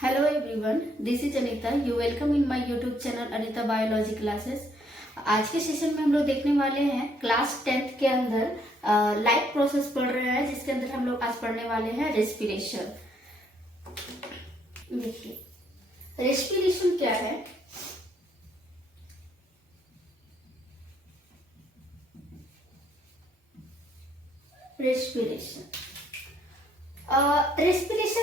Hello everyone, this is Anita. You welcome in my YouTube channel Anita biology classes. आज के session में हम लोग देखने वाले हैं क्लास 10th के अंदर लाइफ प्रोसेस पढ़ रहे हैं, जिसके अंदर हम लोग आज पढ़ने वाले हैं रेस्पिरेशन। देखिए रेस्पिरेशन क्या है। रेस्पिरेशन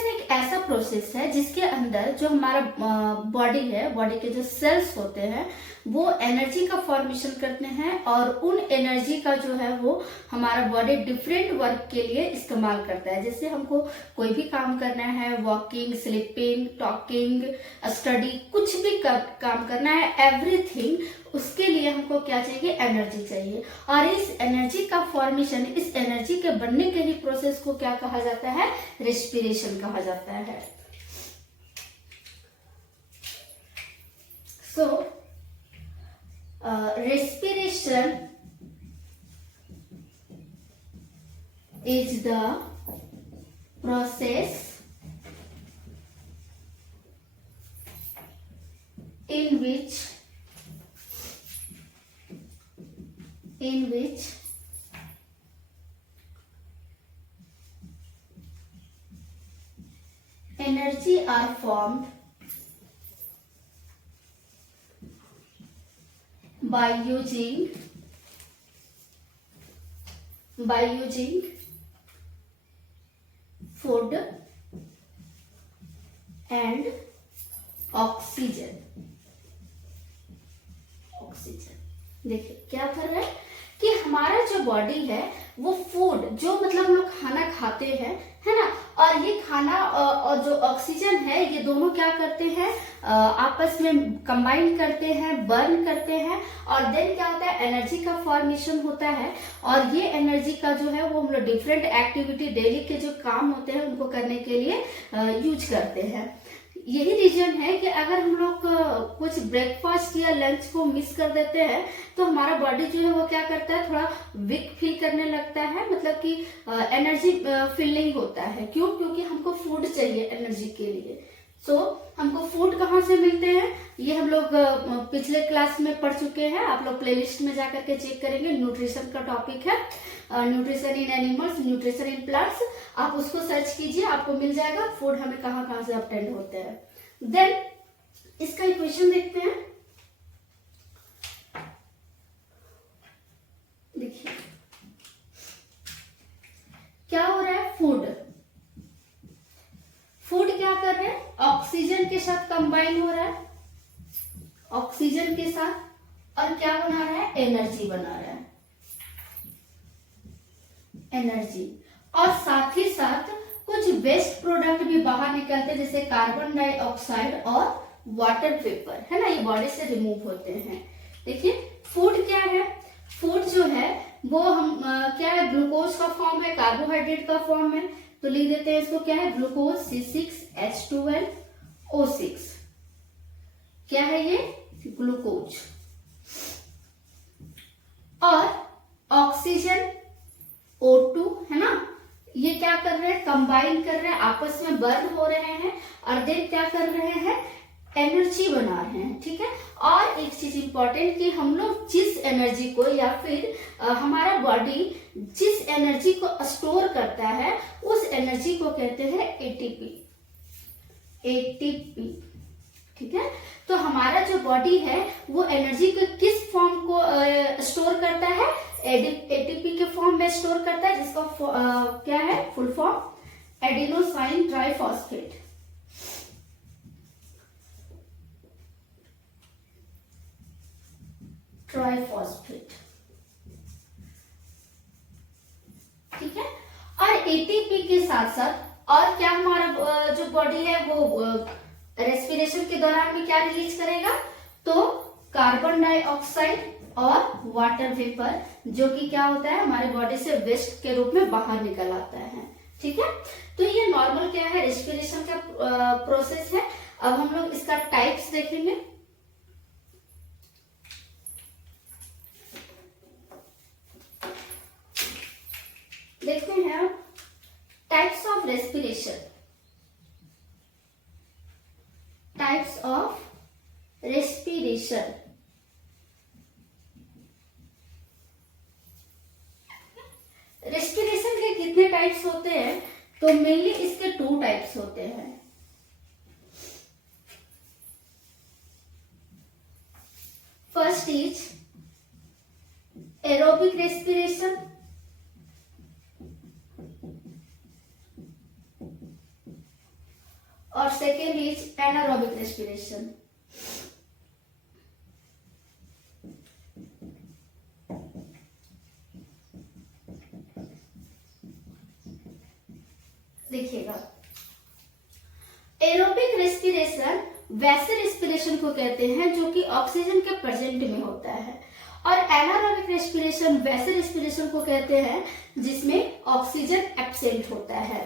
एक ऐसा प्रोसेस है जिसके अंदर जो हमारा बॉडी है, बॉडी के जो सेल्स होते हैं वो एनर्जी का फॉर्मेशन करते हैं और उन एनर्जी का जो है वो हमारा बॉडी डिफरेंट वर्क के लिए इस्तेमाल करता है। जैसे हमको कोई भी काम करना है, वॉकिंग, स्लीपिंग, टॉकिंग, स्टडी, कुछ भी काम करना है, एवरीथिंग, उसके लिए हमको क्या चाहिए? एनर्जी चाहिए। और इस एनर्जी का फॉर्मेशन, इस एनर्जी के बनने के ही प्रोसेस को क्या कहा जाता है? रेस्पिरेशन कहा जाता है। सो respiration is the process in which energy are formed by using food and oxygen। देखिए क्या कर रहा है कि हमारा जो बॉडी है वो फूड, जो मतलब हम लोग खाना खाते हैं, है ना, और ये खाना और जो ऑक्सीजन है, ये दोनों क्या करते हैं? आपस में कंबाइन करते हैं, बर्न करते हैं, और देन क्या होता है? एनर्जी का फॉर्मेशन होता है। और ये एनर्जी का जो है वो हम लोग डिफरेंट एक्टिविटी, डेली के जो काम होते हैं उनको करने के लिए यूज करते हैं। यही रीजन है कि अगर हम लोग कुछ ब्रेकफास्ट या लंच को मिस कर देते हैं तो हमारा बॉडी जो है वो क्या करता है? थोड़ा वीक फील करने लगता है, मतलब कि एनर्जी फीलिंग होता है। क्यों? क्योंकि हमको फूड चाहिए एनर्जी के लिए। सो हमको फूड कहाँ से मिलते हैं? ये हम लोग पिछले क्लास में पढ़ चुके हैं। आप लोग प्लेलिस्ट में जाकर के चेक करेंगे, न्यूट्रिशन का टॉपिक है, nutrition in animals, nutrition in plants. आप उसको सर्च कीजिए, आपको मिल जाएगा फूड हमें कहाँ कहाँ से ऑब्टेन होते हैं। देन इसका इक्वेशन देखते हैं। देखिए क्या हो रहा है? फूड क्या कर रहे हैं? ऑक्सीजन के साथ कंबाइन हो रहा है, ऑक्सीजन के साथ, और क्या बना रहा है? एनर्जी बना रहा है, एनर्जी। और साथ ही साथ कुछ वेस्ट प्रोडक्ट भी बाहर निकलते हैं, जैसे कार्बन डाइऑक्साइड और वाटर वेपर, है ना, ये बॉडी से रिमूव होते हैं। देखिए फूड क्या है? फूड जो है वो हम क्या है? ग्लूकोज का फॉर्म है, कार्बोहाइड्रेट का फॉर्म है, तो लिख देते हैं इसको क्या है? Glucose C6H12O6। क्या है ये? ग्लूकोज। और ऑक्सीजन O2, है ना, ये क्या कर रहे हैं? कंबाइन कर रहे हैं, आपस में बर्न हो रहे हैं, और देन क्या कर रहे हैं? एनर्जी बना रहे हैं। ठीक है। और एक चीज इंपॉर्टेंट कि हम लोग जिस एनर्जी को, या फिर हमारा बॉडी जिस एनर्जी को स्टोर करता है उस एनर्जी को कहते हैं एटीपी। ठीक है। तो हमारा जो बॉडी है वो एनर्जी को किस फॉर्म को स्टोर करता है? एटीपी के फॉर्म में स्टोर करता है, जिसका क्या है? Full form adenosine triphosphate. ठीक है। और एटीपी के साथ साथ और क्या हमारा जो बॉडी है वो रेस्पिरेशन के दौरान में क्या रिलीज करेगा? तो कार्बन डाइऑक्साइड और वाटर वेपर, जो कि क्या होता है? हमारे बॉडी से वेस्ट के रूप में बाहर निकल आता है। ठीक है। तो ये नॉर्मल क्या है? रेस्पिरेशन का प्रोसेस है। अब हम लोग इसका टाइप्स देखेंगे। देखते हैं types of respiration. Types of respiration. Respiration के कितने टाइप्स होते हैं? तो मेनली इसके 2 टाइप्स होते हैं। फर्स्ट इज एरोबिक रेस्पिरेशन, और सेकेंड इज एनारोबिक रेस्पिरेशन। देखिएगा, एरोबिक रेस्पिरेशन वैसे रेस्पिरेशन को कहते हैं जो कि ऑक्सीजन के प्रेजेंट में होता है, और एनारोबिक रेस्पिरेशन वैसे रेस्पिरेशन को कहते हैं जिसमें ऑक्सीजन एब्सेंट होता है।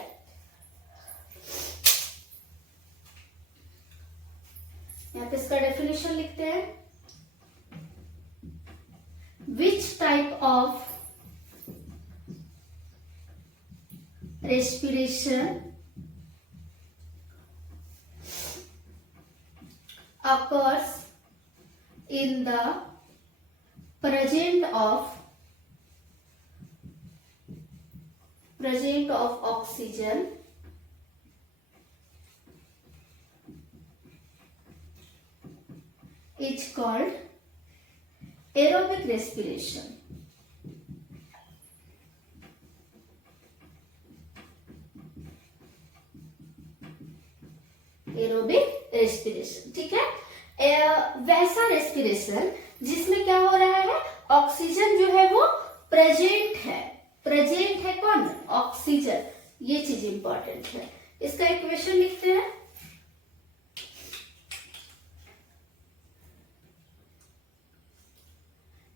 यहाँ पे इसका डेफिनेशन लिखते हैं। Which type of respiration occurs in the presence of oxygen is called aerobic respiration। Aerobic respiration, ठीक है। वैसा रेस्पिरेशन जिसमें क्या हो रहा है, ऑक्सीजन जो है वो प्रेजेंट है। प्रेजेंट है कौन? ऑक्सीजन। ये चीज इंपॉर्टेंट है। इसका इक्वेशन लिखते हैं।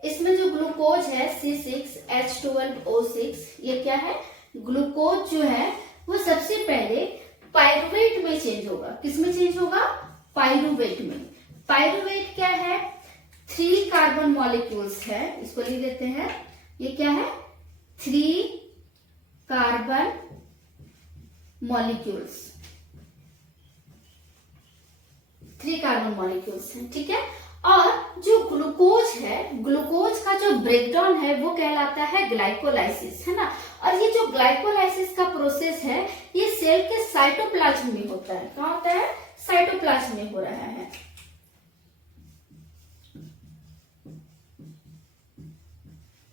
इसमें जो ग्लूकोज है C6H12O6, ये क्या है? ग्लूकोज जो है वो सबसे पहले पाइरुवेट में चेंज होगा। किसमें चेंज होगा? पाइरुवेट में। पाइरुवेट क्या है? 3 कार्बन मॉलिक्यूल्स है, इसको लिख देते हैं। ये क्या है? 3 कार्बन मॉलिक्यूल्स, 3 कार्बन मॉलिक्यूल्स हैं, ठीक है। और जो ग्लूकोज है, ग्लूकोज का जो ब्रेकडाउन है वो कहलाता है ग्लाइकोलाइसिस, है ना। और ये जो ग्लाइकोलाइसिस का प्रोसेस है ये सेल के साइटोप्लाज्म में होता है। कहाँ होता है? साइटोप्लाज्म में हो रहा है।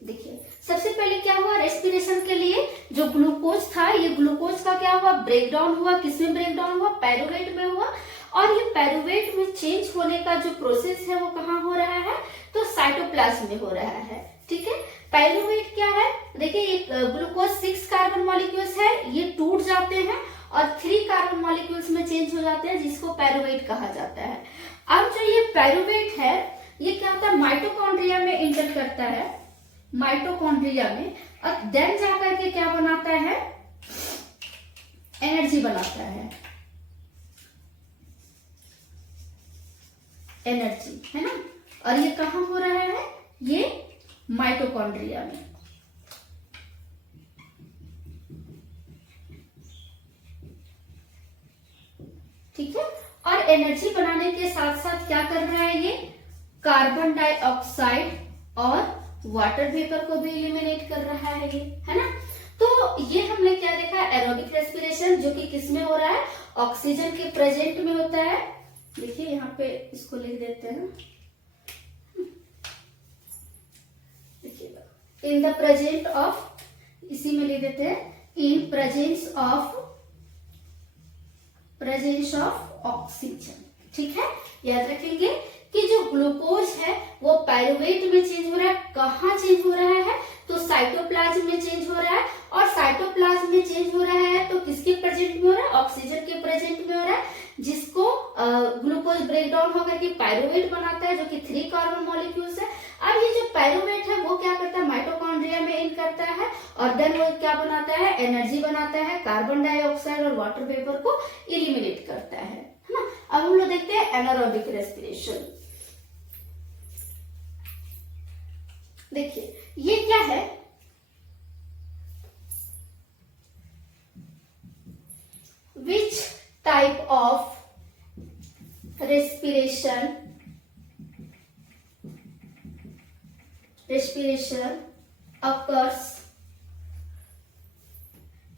देखिए, सबसे पहले क्या हुआ? रेस्पिरेशन के लिए जो ग्लूकोज था, ये ग्लूकोज का क्या हुआ? ब्रेकडाउन हुआ। किसमें ब्रेकडाउन हुआ? पाइरुवेट में हुआ। और ये पाइरुवेट में चेंज होने का जो प्रोसेस है वो कहाँ हो रहा है? तो साइटोप्लाज्म में हो रहा है, ठीक है। पाइरुवेट क्या है? देखिए, ये ग्लूकोज 6 कार्बन मॉलिक्यूल्स है, ये टूट जाते हैं और 3 कार्बन मॉलिक्यूल्स में चेंज हो जाते हैं, जिसको पाइरुवेट कहा जाता है। अब जो ये पाइरुवेट है ये क्या होता है? माइटोकॉन्ड्रिया में इंटर करता है, माइटोकॉन्ड्रिया में, और देन जाकर के क्या बनाता है? एनर्जी बनाता है, एनर्जी, है ना। और ये कहाँ हो रहा है? ये माइटोकॉन्ड्रिया में। ठीक है। और एनर्जी बनाने के साथ साथ क्या कर रहा है? ये कार्बन डाइऑक्साइड और वाटर वेपर को भी एलिमिनेट कर रहा है ये, है ना। तो ये हमने क्या देखा? एरोबिक रेस्पिरेशन, जो कि किसमें हो रहा है? ऑक्सीजन के प्रेजेंट में होता है। देखिए यहाँ पे इसको लिख देते हैं, देखिएगा, इन द प्रेजेंट ऑफ, इसी में लिख देते हैं, इन प्रेजेंस ऑफ ऑक्सीजन। ठीक है, याद रखेंगे कि जो ग्लूकोज है वो पाइरुवेट में चेंज हो रहा है। कहाँ चेंज हो रहा है? तो साइटोप्लाज्म में चेंज हो रहा है। और साइटोप्लाज्म में चेंज हो रहा है तो किसके प्रेजेंट में हो रहा है? ऑक्सीजन के प्रेजेंट में हो रहा है, जिसको ग्लूकोज ब्रेकडाउन होकर के पाइरुवेट बनाता है, जो कि 3 कार्बन मॉलिक्यूल्स है। अब ये जो पाइरुवेट है वो क्या करता है? माइटोकॉन्ड्रिया में इन करता है और देन वो क्या बनाता है? एनर्जी बनाता है, कार्बन डाइऑक्साइड और वाटर वेपर को इलिमिनेट करता है ना। अब हम लोग देखते हैं एनारोबिक रेस्पिरेशन। देखिए ये क्या है? Which type of respiration occurs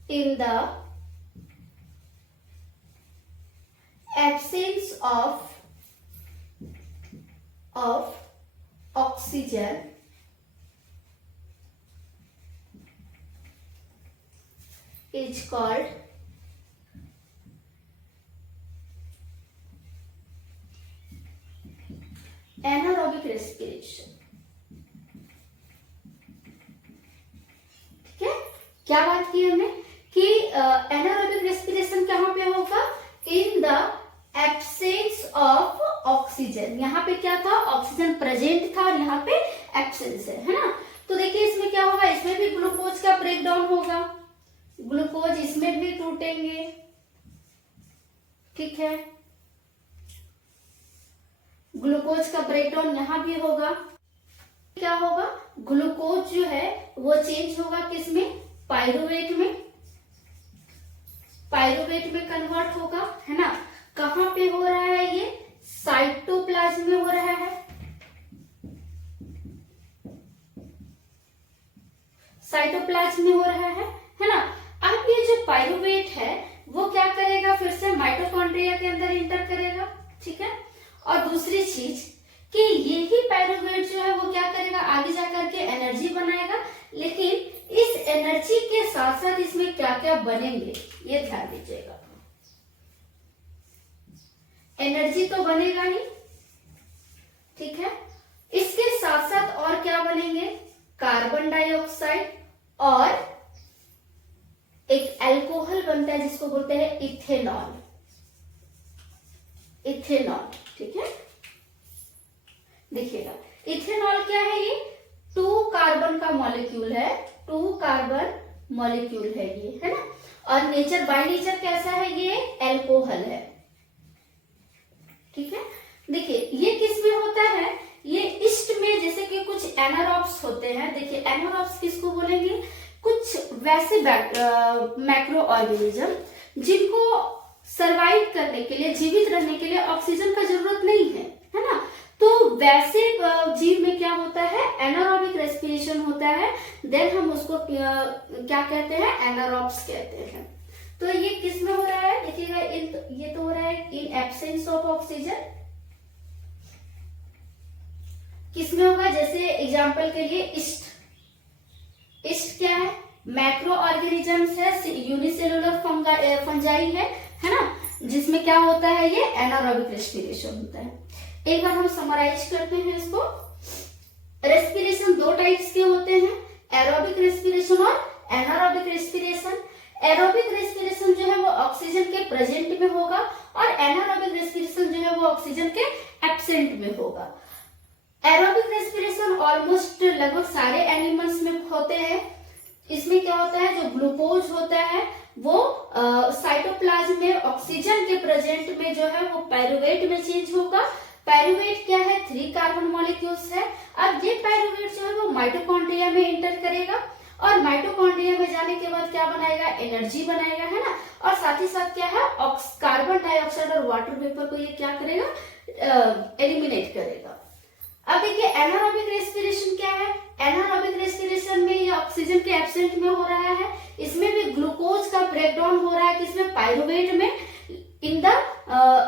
in the absence of oxygen is called anaerobic respiration। ठीक है, क्या बात की हमने कि एनारोबिक रेस्पिरेशन कहाँ पे होगा, in the absence of oxygen. यहाँ पे क्या था, ऑक्सीजन प्रेजेंट था और यहाँ पे एब्सेंस है ना। तो देखिए इसमें क्या होगा, इसमें भी ग्लूकोज का ब्रेकडाउन होगा, ग्लूकोज इसमें भी टूटेंगे। ठीक है, ग्लूकोज का ब्रेकडाउन यहाँ भी होगा। क्या होगा, ग्लूकोज जो है वो चेंज होगा किसमें, पायरुवेट में, पायरुवेट में कन्वर्ट होगा, है ना। कहां पे हो रहा है ये, साइटोप्लाज्म में हो रहा है, साइटोप्लाज्म में हो रहा है ना। अब ये जो पायरुवेट है वो क्या करेगा, फिर से माइटोकॉन्ड्रिया के अंदर इंटर करेगा। ठीक है, और दूसरी चीज कि यही पायरुवेट जो है वो क्या करेगा, आगे जाकर के एनर्जी बनाएगा। लेकिन इस एनर्जी के साथ साथ इसमें क्या क्या बनेंगे ये ध्यान दीजिएगा। एनर्जी तो बनेगा ही, ठीक है, इसके साथ साथ और क्या बनेंगे, कार्बन डाइऑक्साइड और एक अल्कोहल बनता है जिसको बोलते हैं इथेनॉल, इथेनॉल। ठीक है, देखिएगा इथेनॉल क्या है, ये 2 कार्बन का मॉलिक्यूल है, 2 कार्बन मॉलिक्यूल है ये, है ना। और नेचर बाय नेचर कैसा है, ये एल्कोहल है। ठीक है, देखिए ये किस में होता है, ये ईस्ट में, जैसे कि कुछ एनारोब्स होते हैं। देखिए एनारोब्स किसको बोलेंगे, कुछ वैसे मैक्रो ऑर्गेनिज्म जिनको सरवाइव करने के लिए, जीवित रहने के लिए ऑक्सीजन का जरूरत नहीं है ना। तो वैसे जीव में क्या होता है, एनारोबिक रेस्पिरेशन होता है। देन हम उसको क्या कहते हैं, एनारोब्स कहते हैं। तो ये किस में हो रहा है, देखिएगा ये तो हो रहा है इन एब्सेंस ऑफ ऑक्सीजन। किस में होगा, जैसे एग्जांपल के लिए ईस्ट, ईस्ट क्या है, मैक्रो ऑर्गेनिजम्स है, यूनिसेलुलर फंजाई है ना, जिसमें क्या होता है, ये एनारोबिक रेस्पिरेशन होता है। एक बार हम समराइज करते हैं इसको। रेस्पिरेशन 2 टाइप्स के होते हैं, एरोबिक रेस्पिरेशन और एनारोबिक रेस्पिरेशन। एरोबिक रेस्पिरेशन जो है वो ऑक्सीजन के प्रेजेंट में होगा और एनारोबिक रेस्पिरेशन जो है वो ऑक्सीजन के एब्सेंट में होगा। एरोबिक रेस्पिरेशन ऑलमोस्ट लगभग सारे एनिमल्स में होते हैं। इसमें क्या होता है, जो ग्लूकोज होता है वो साइटोप्लाज्म में ऑक्सीजन के प्रेजेंट में जो है वो पायरुवेट में चेंज होगा। पायरुवेट क्या है, 3 कार्बन मॉलिक्यूल्स है। अब ये पायरुवेट जो है वो माइटोकॉन्ड्रिया में एंटर करेगा और माइटोकॉन्ड्रिया में जाने के बाद क्या बनाएगा, एनर्जी बनाएगा, है ना। और साथ ही साथ क्या है, कार्बन डाइऑक्साइड और वाटर वेपर को ये क्या करेगा, एलिमिनेट करेगा। अब देखिए एनारोबिक रेस्पिरेशन क्या है, एनारोबिक रेस्पिरेशन में ये ऑक्सीजन के एब्सेंट में हो रहा है। इसमें भी ग्लूकोज का ब्रेकडाउन हो रहा है, किसमें, पायरुवेट में, in the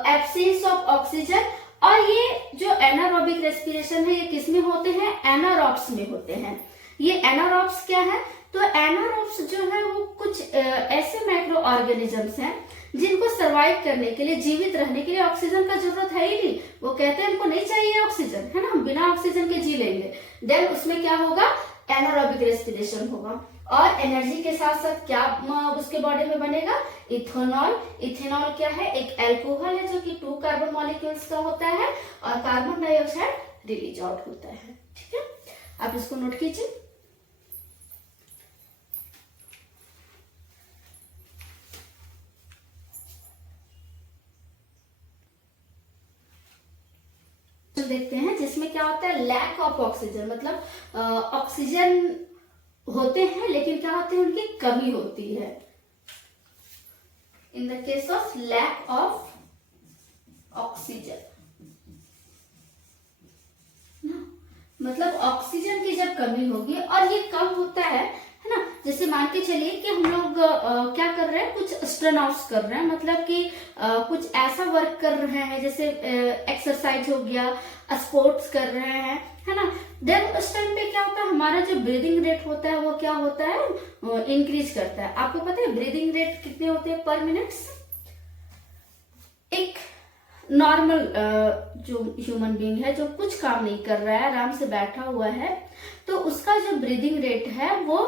absence of oxygen. और ये जो एनारोबिक रेस्पिरेशन है ये किसमें होते हैं, एनारोब्स में होते हैं। ये एनारोब्स क्या है, तो एनारोब्स जो है वो कुछ ऐसे माइक्रो ऑर्गेनिजम्स हैं जिनको सरवाइव करने के लिए, जीवित रहने के लिए ऑक्सीजन का जरूरत है ही नहीं। वो कहते हैं हमको नहीं चाहिए ऑक्सीजन, है ना, हम बिना ऑक्सीजन के जी लेंगे। देन उसमें क्या होगा, एनारोबिक रेस्पिरेशन होगा। और एनर्जी के साथ साथ क्या उसके बॉडी में बनेगा, इथेनॉल। इथेनॉल क्या है, एक अल्कोहल है जो कि 2 कार्बन मॉलिक्यूल्स का होता है और कार्बन डाइऑक्साइड रिलीज आउट होता है। ठीक है, आप इसको नोट कीजिए। देखते हैं जिसमें क्या होता है, लैक ऑफ ऑक्सीजन, मतलब ऑक्सीजन होते हैं लेकिन क्या होते हैं, उनकी कमी होती है। In the case of lack of oxygen oxygen ना, मतलब ऑक्सीजन की जब कमी होगी और ये कब होता है ना, जैसे मान के चलिए कि हम लोग क्या कर रहे हैं, कुछ एस्ट्रोनॉट्स कर रहे हैं, मतलब कि कुछ ऐसा वर्क कर रहे हैं जैसे एक्सरसाइज हो गया, स्पोर्ट्स कर रहे हैं, है ना। देन उस टाइम पे क्या होता है, हमारा जो ब्रीदिंग रेट होता है वो क्या होता है, इंक्रीज करता है। आपको पता है ब्रीदिंग रेट कितने होते हैं पर मिनट? एक नॉर्मल जो ह्यूमन बीइंग है, जो कुछ काम नहीं कर रहा है, आराम से बैठा हुआ है, तो उसका जो ब्रीदिंग रेट है वो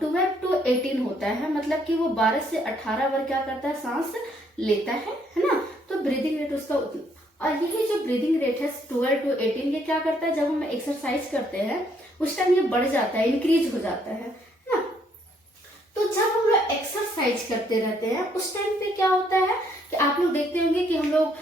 12 to 18 होता है, मतलब कि वो 12 से 18 बार क्या करता है, सांस लेता है ना। तो ब्रीदिंग रेट उसका और यही जो ब्रीदिंग रेट है 12 to 18, ये क्या करता है, जब हम एक्सरसाइज करते हैं उस टाइम ये बढ़ जाता है, इंक्रीज हो जाता है ना। तो जब हम लोग एक्सरसाइज करते रहते हैं उस टाइम पे क्या होता है कि आप लोग देखते होंगे कि हम लोग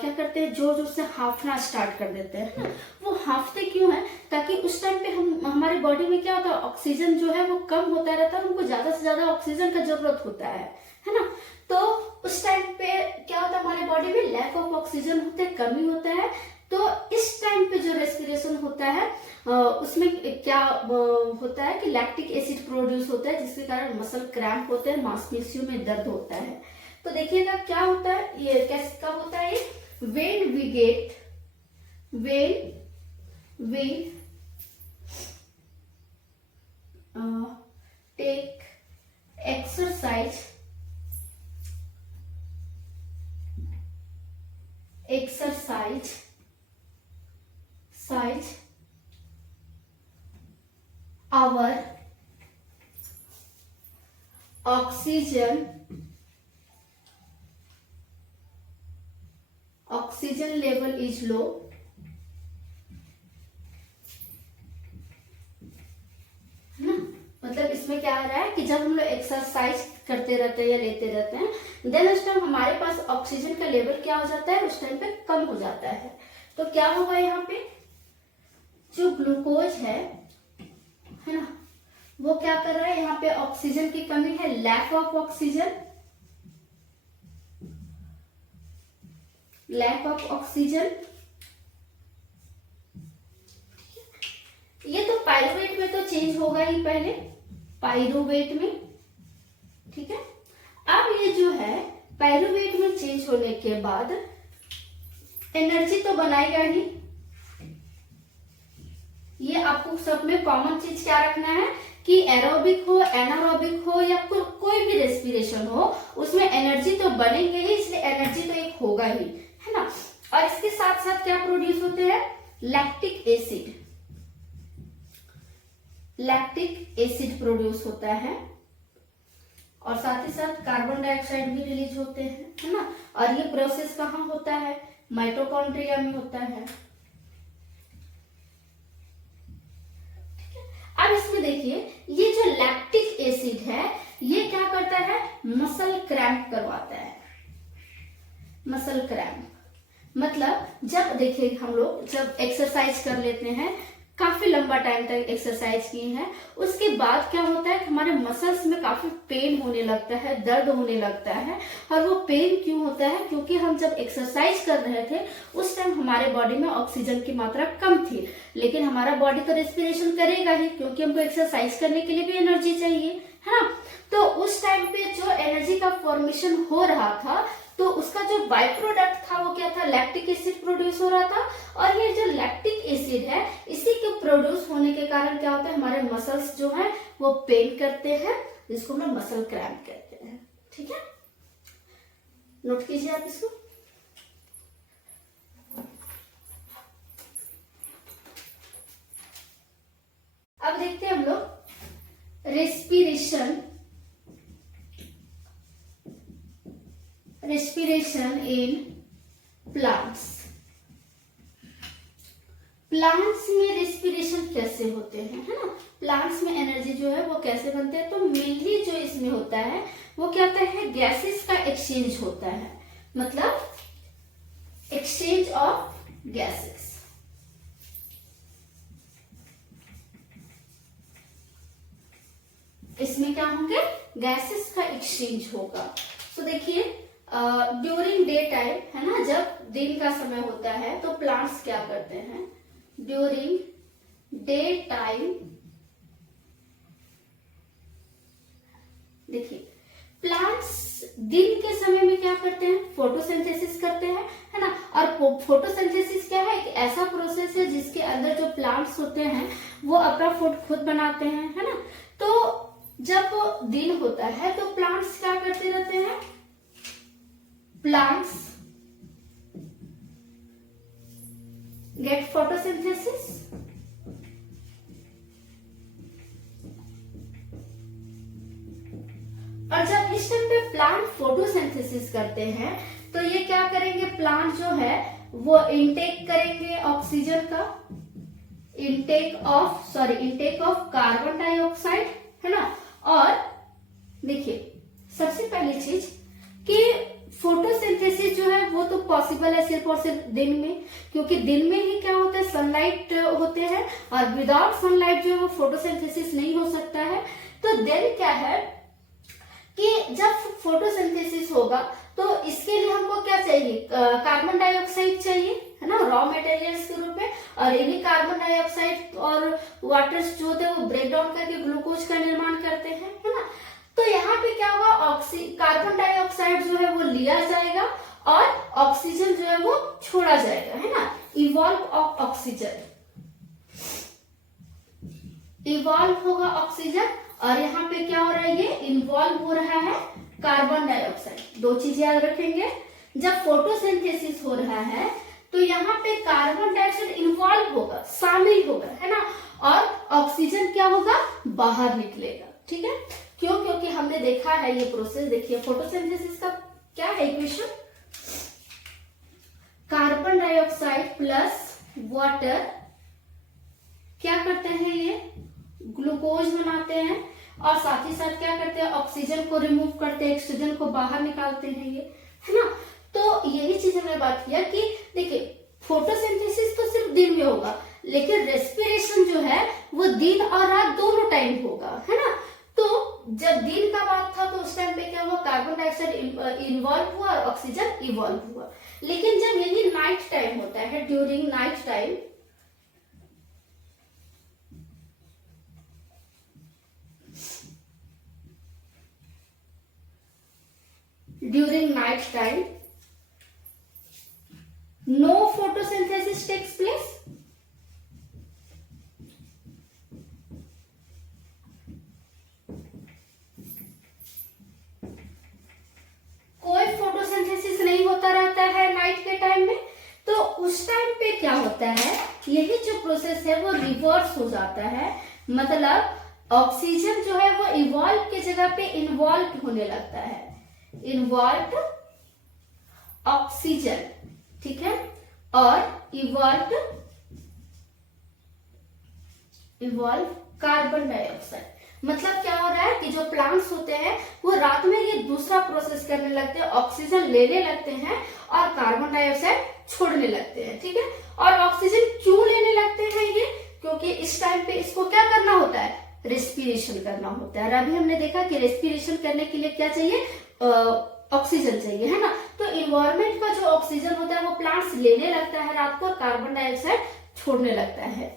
क्या करते हैं, जोर जोर से हाफना स्टार्ट कर देते हैं ना। वो हाफते क्यों है, ताकि उस टाइम पे हम हमारी बॉडी में क्या होता है, ऑक्सीजन जो है वो कम होता रहता है, उनको ज्यादा से ज्यादा ऑक्सीजन का जरूरत होता है ना। तो उस टाइम पे क्या होता है, हमारी बॉडी में लैक ऑफ ऑक्सीजन होता है, कमी होता है। तो इस टाइम पे जो रेस्पिरेशन होता है उसमें क्या होता है कि लैक्टिक एसिड प्रोड्यूस होता है, जिसके कारण मसल क्रैम्प होते हैं, मांसपेशियों में दर्द होता है। तो देखिएगा क्या होता है, ये कैसे कब होता है, ये when we take exercise our oxygen level is low, है ना। मतलब इसमें क्या आ रहा है कि जब हम लोग एक्सरसाइज करते रहते हैं या लेते रहते हैं, देन उस टाइम हमारे पास ऑक्सीजन का लेवल क्या हो जाता है, उस टाइम पे कम हो जाता है। तो क्या होगा, यहाँ पे जो ग्लूकोज है ना, वो क्या कर रहा है, यहाँ पे ऑक्सीजन की कमी है, लैक ऑफ ऑक्सीजन। ये तो पाइरुवेट में तो चेंज होगा ही पहले, पाइरुवेट में, ठीक है। अब ये जो है पाइरुवेट में चेंज होने के बाद एनर्जी तो बनाएगा ही। ये आपको सब में कॉमन चीज क्या रखना है कि एरोबिक हो, एनारोबिक हो या कोई भी रेस्पिरेशन हो, उसमें एनर्जी तो बनेंगे ही, इसलिए एनर्जी तो एक होगा ही, है ना। और इसके साथ साथ क्या प्रोड्यूस होते हैं, लैक्टिक एसिड प्रोड्यूस होता है, और साथ ही साथ कार्बन डाइऑक्साइड भी रिलीज होते हैं, है ना। और ये प्रोसेस कहाँ होता है, माइटोकॉन्ड्रिया में होता है। अब इसमें देखिए, ये जो लैक्टिक एसिड है ये क्या करता है, मसल क्रैम्प करवाता है। मसल क्रैम्प मतलब जब देखिए हम लोग जब एक्सरसाइज कर लेते हैं, काफी लंबा टाइम तक एक्सरसाइज किए हैं, उसके बाद क्या होता है, हमारे मसल्स में काफी पेन होने लगता है, दर्द होने लगता है। और वो पेन क्यों होता है, क्योंकि हम जब एक्सरसाइज कर रहे थे उस टाइम हमारे बॉडी में ऑक्सीजन की मात्रा कम थी, लेकिन हमारा बॉडी तो रेस्पिरेशन करेगा ही, क्योंकि हमको एक्सरसाइज करने के लिए भी एनर्जी चाहिए, है ना। तो उस टाइम पे जो एनर्जी का फॉर्मेशन हो रहा था, तो उसका जो बाई प्रोडक्ट था वो क्या था, लैक्टिक एसिड प्रोड्यूस हो रहा था। और ये जो लैक्टिक एसिड है, इसी के प्रोड्यूस होने के कारण क्या होता है, हमारे मसल्स जो है वो पेन करते हैं, जिसको हम लोग मसल क्रैम्प कहते हैं, ठीक है। नोट कीजिए आप इसको। अब देखते हैं हम लोग रेस्पिरेशन इन प्लांट्स। प्लांट्स में रेस्पिरेशन कैसे होते हैं, है ना। प्लांट्स में एनर्जी जो है वो कैसे बनते हैं, तो मेनली जो इसमें होता है वो क्या होता है, गैसेस का एक्सचेंज होता है, मतलब एक्सचेंज ऑफ गैसेस। इसमें क्या होंगे, गैसेस का एक्सचेंज होगा। तो देखिए ड्यूरिंग डे टाइम, है ना, जब दिन का समय होता है तो प्लांट्स क्या करते हैं, ड्यूरिंग डे टाइम, देखिए प्लांट्स दिन के समय में क्या करते हैं, फोटोसिंथेसिस करते हैं, है ना। और फोटोसिंथेसिस क्या है, एक ऐसा प्रोसेस है जिसके अंदर जो प्लांट्स होते हैं वो अपना फूड खुद बनाते हैं, है ना। तो जब दिन होता है तो प्लांट्स क्या करते रहते हैं, प्लांट्स गेट फोटोसिंथेसिस, और जब इस टाइम पे प्लांट फोटोसिंथेसिस करते हैं तो ये क्या करेंगे, प्लांट जो है वो इनटेक करेंगे ऑक्सीजन का, इनटेक ऑफ कार्बन डाइऑक्साइड, है ना। और देखिए सबसे पहली चीज कि फोटोसिंथेसिस जो है वो तो पॉसिबल है सिर्फ और सिर्फ दिन में, क्योंकि दिन में ही क्या होता है, सनलाइट होते हैं, और विदाउट सनलाइट जो है वो फोटोसिंथेसिस नहीं हो सकता है। तो देन क्या है कि जब फोटोसिंथेसिस होगा तो इसके लिए हमको क्या चाहिए, कार्बन डाइऑक्साइड चाहिए, है ना, रॉ मटेरियल्स के रूप में। और इन्हीं कार्बन डाइऑक्साइड और वाटर्स जो होते हैं वो ब्रेक डाउन करके ग्लूकोज का निर्माण करते हैं, है ना। तो यहाँ पे क्या होगा, कार्बन डाइऑक्साइड जो है वो लिया जाएगा और ऑक्सीजन जो है वो छोड़ा जाएगा, है ना। इवॉल्व ऑफ ऑक्सीजन, इवॉल्व होगा ऑक्सीजन, और यहाँ पे क्या हो रहा है, ये इन्वॉल्व हो रहा है कार्बन डाइऑक्साइड। दो चीज याद रखेंगे, जब फोटोसिंथेसिस हो रहा है तो यहाँ पे कार्बन डाइऑक्साइड इन्वॉल्व होगा, शामिल होगा, है ना, और ऑक्सीजन क्या होगा, बाहर निकलेगा, ठीक है। क्यों, क्योंकि हमने देखा है ये प्रोसेस, देखिए फोटोसिंथेसिस का क्या है equation, carbon dioxide plus water क्या करते हैं, ये ग्लूकोज बनाते हैं, और साथ ही साथ क्या करते हैं, ऑक्सीजन को रिमूव करते हैं, ऑक्सीजन को बाहर निकालते हैं, ये, है ना। तो यही चीज हमने बात किया कि देखिए फोटोसिंथेसिस तो सिर्फ दिन में होगा, लेकिन रेस्पिरेशन जो है वो दिन और रात दोनों टाइम होगा, है ना। तो जब दिन का बात था तो उस टाइम पे क्या हुआ, कार्बन डाइऑक्साइड इन्वॉल्व हुआ और ऑक्सीजन इवॉल्व हुआ। लेकिन जब यही नाइट टाइम होता है, during night time, during night time no photosynthesis takes place, कोई फोटोसिंथेसिस नहीं होता रहता है नाइट के टाइम में। तो उस टाइम पे क्या होता है, यही जो प्रोसेस है वो रिवर्स हो जाता है, मतलब ऑक्सीजन जो है वो इवॉल्व की जगह पे इन्वॉल्व होने लगता है, इन्वॉल्व ऑक्सीजन, ठीक है, और इवॉल्व कार्बन डाइऑक्साइड। मतलब क्या हो रहा है कि जो प्लांट्स होते हैं वो रात में ये दूसरा प्रोसेस करने लगते हैं, ऑक्सीजन लेने लगते हैं और कार्बन डाइऑक्साइड छोड़ने लगते हैं, ठीक है। और ऑक्सीजन क्यों लेने लगते हैं ये, क्योंकि इस टाइम पे इसको क्या करना होता है, रेस्पिरेशन करना होता है। और अभी हमने देखा कि रेस्पिरेशन करने के लिए क्या चाहिए, ऑक्सीजन चाहिए, है ना। तो इन्वायरमेंट का जो ऑक्सीजन होता है वो प्लांट्स लेने लगता है रात को, कार्बन डाइऑक्साइड छोड़ने लगता है।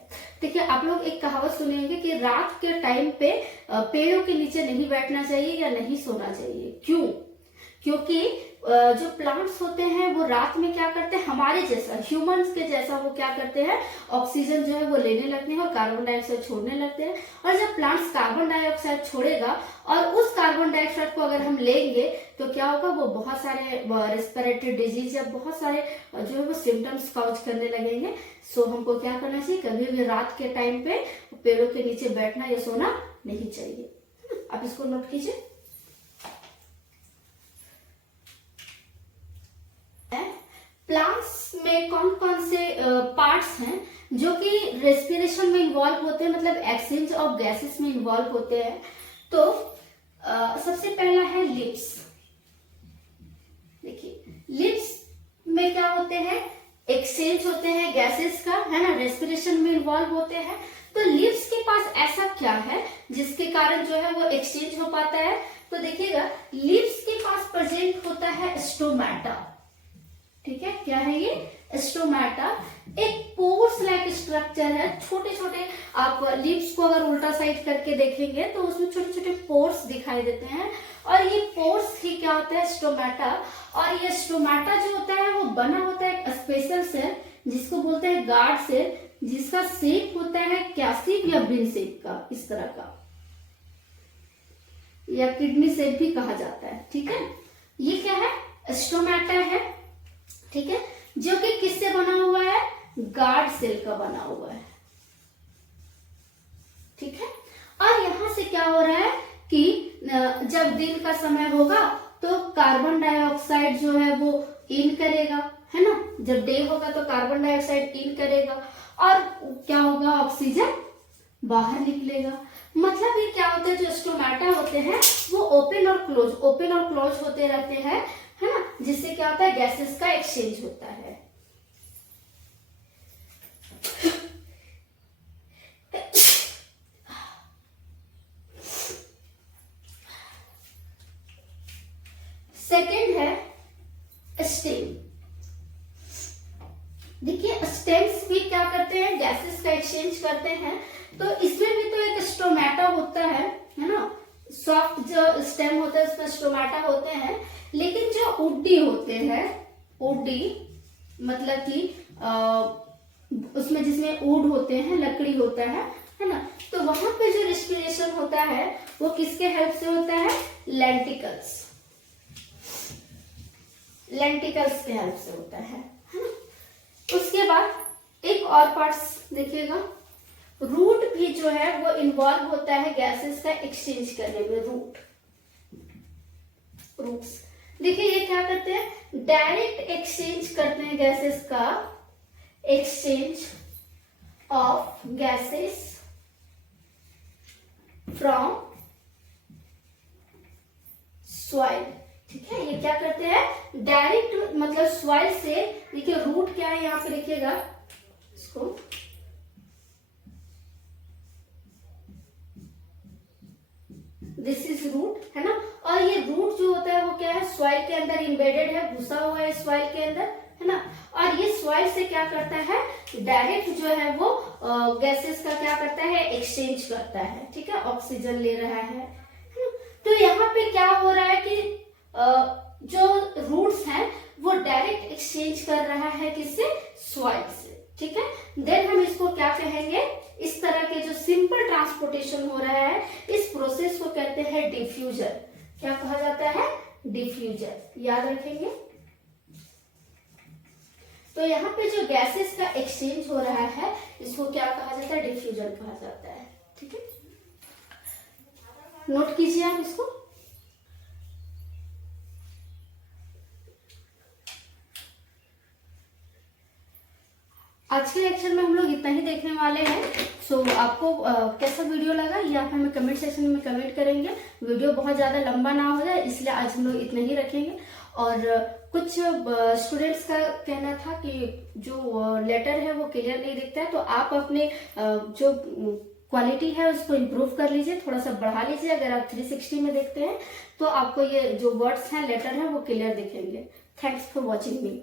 देखिए आप लोग एक कहावत सुनेंगे कि रात के टाइम पे पेड़ों के नीचे नहीं बैठना चाहिए या नहीं सोना चाहिए। क्यों, क्योंकि जो प्लांट्स होते हैं वो रात में क्या करते हैं, हमारे जैसा, ह्यूमंस के जैसा वो क्या करते हैं, ऑक्सीजन जो है वो लेने लगते हैं और कार्बन डाइऑक्साइड छोड़ने लगते हैं। और जब प्लांट्स कार्बन डाइऑक्साइड छोड़ेगा और उस कार्बन डाइऑक्साइड को अगर हम लेंगे तो क्या होगा, वो बहुत सारे रेस्पिरेटरी डिजीज या बहुत सारे जो है वो सिम्टम्स कॉज करने लगेंगे। सो हमको क्या करना चाहिए, कभी भी रात के टाइम पे पेड़ों के नीचे बैठना या सोना नहीं चाहिए। आप इसको नोट कीजिए। प्लांट्स में कौन कौन से पार्ट्स हैं जो कि रेस्पिरेशन में इन्वॉल्व होते हैं, मतलब एक्सचेंज ऑफ गैसेस में इन्वॉल्व होते हैं। तो सबसे पहला है लिप्स। देखिए लिप्स में क्या होते हैं, एक्सचेंज होते हैं गैसेस का, है ना, रेस्पिरेशन में इन्वॉल्व होते हैं। तो लिप्स के पास ऐसा क्या है जिसके कारण जो है वो एक्सचेंज हो पाता है, तो देखिएगा लिप्स के पास प्रेजेंट होता है स्टोमेटा। ठीक है, क्या है ये स्टोमेटा, एक पोर्स लाइक स्ट्रक्चर है, छोटे छोटे, आप लिप्स को अगर उल्टा साइड करके देखेंगे तो उसमें छोटे छोटे पोर्स दिखाई देते हैं, और ये पोर्स ही क्या होता है स्टोमेटा। और ये स्टोमेटा जो होता है वो बना होता है एक स्पेशल सेल जिसको बोलते हैं गार्ड सेल, जिसका शेप होता है कैसिव या बिन शेप का, इस तरह का, या किडनी शेप भी कहा जाता है। ठीक है, ये क्या है स्टोमेटा है। ठीक है, जो कि किससे बना हुआ है, गार्ड सेल का बना हुआ है। ठीक है, और यहां से क्या हो रहा है कि जब दिन का समय होगा तो कार्बन डाइऑक्साइड जो है वो इन करेगा, है ना, जब डे होगा तो कार्बन डाइऑक्साइड इन करेगा और क्या होगा, ऑक्सीजन बाहर निकलेगा। मतलब ये क्या होता है, जो स्टोमेटा होते हैं वो ओपन और क्लोज होते रहते हैं, है ना, जिससे क्या होता है गैसेस का एक्सचेंज होता है। सेकेंड है स्टेम। देखिए स्टेम्स भी क्या करते हैं, गैसेस का एक्सचेंज करते हैं, तो इसमें भी तो एक स्टोमेटा होता है ना, सॉफ्ट जो स्टेम होता है उसमें स्टोमेटा होते हैं, लेकिन जो उड्डी होते हैं, उड्डी मतलब कि उसमें जिसमें ऊड होते हैं, लकड़ी होता है ना, तो वहां पे जो रेस्पिरेशन होता है वो किसके हेल्प से होता है, लेंटिकल्स के हेल्प से होता है ना। उसके बाद एक और पार्ट्स देखिएगा, रूट भी जो है वो इन्वॉल्व होता है गैसेस का एक्सचेंज करने में। रूट्स देखिए ये क्या करते हैं, डायरेक्ट एक्सचेंज करते हैं गैसेस का, exchange of gases from soil. ठीक है, ये क्या करते हैं डायरेक्ट, मतलब सॉइल से। देखिए रूट क्या है यहाँ पे, देखिएगा इसको, दिस इज रूट, है ना, और ये रूट जो होता है वो क्या है, सॉइल के अंदर इम्बेडेड है, घुसा हुआ है सॉइल के अंदर, है ना, और ये सॉइल से क्या करता है, डायरेक्ट जो है वो गैसेस का क्या करता है, एक्सचेंज करता है। ठीक है, ऑक्सीजन ले रहा है ना? तो यहाँ पे क्या हो रहा है कि जो रूट्स हैं वो डायरेक्ट एक्सचेंज कर रहा है किससे, सॉइल से। ठीक है, देन हम इसको क्या कहेंगे, इस तरह के जो सिंपल ट्रांसपोर्टेशन हो रहा है इस प्रोसेस को कहते हैं डिफ्यूजन। क्या कहा जाता है, डिफ्यूजन, याद रखेंगे। तो यहाँ पे जो गैसेस का एक्सचेंज हो रहा है इसको क्या कहा जाता है, डिफ्यूजन कहा जाता है। ठीक है, नोट कीजिए आप इसको। आज के लेक्चर में हम लोग इतना ही देखने वाले हैं। सो आपको कैसा वीडियो लगा ये आप हमें कमेंट सेक्शन में कमेंट करेंगे। वीडियो बहुत ज़्यादा लंबा ना हो जाए इसलिए आज हम लोग इतना ही रखेंगे। और कुछ स्टूडेंट्स का कहना था कि जो लेटर है वो क्लियर नहीं दिखता है, तो आप अपने जो क्वालिटी है उसको इम्प्रूव कर लीजिए, थोड़ा सा बढ़ा लीजिए। अगर आप 360 में देखते हैं तो आपको ये जो वर्ड्स हैं, लेटर है, वो क्लियर दिखेंगे। Thanks for watching me.